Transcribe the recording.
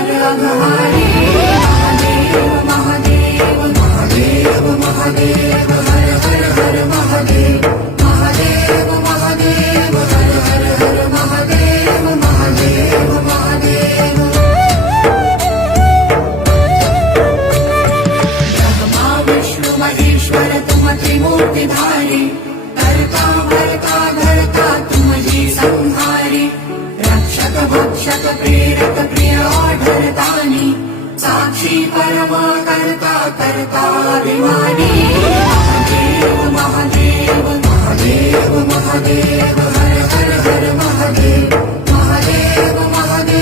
हर अघहारी महादेव महादेव महादेव महादेव हर हर हर महादेव महादेव महादेव हर हर हर महादेव महादेव महादेव ब्रह्मा विष्णु महेश्वर तुम त्रिमूर्तिधारी करता भरता धरता तुम जी संहारी रक्षक भक्षक प्रेरक प्रिय आढळतानी साक्षी परम करता करता अभिमानी महादेव महादेव महादेव महादेव हर हर हर महादेव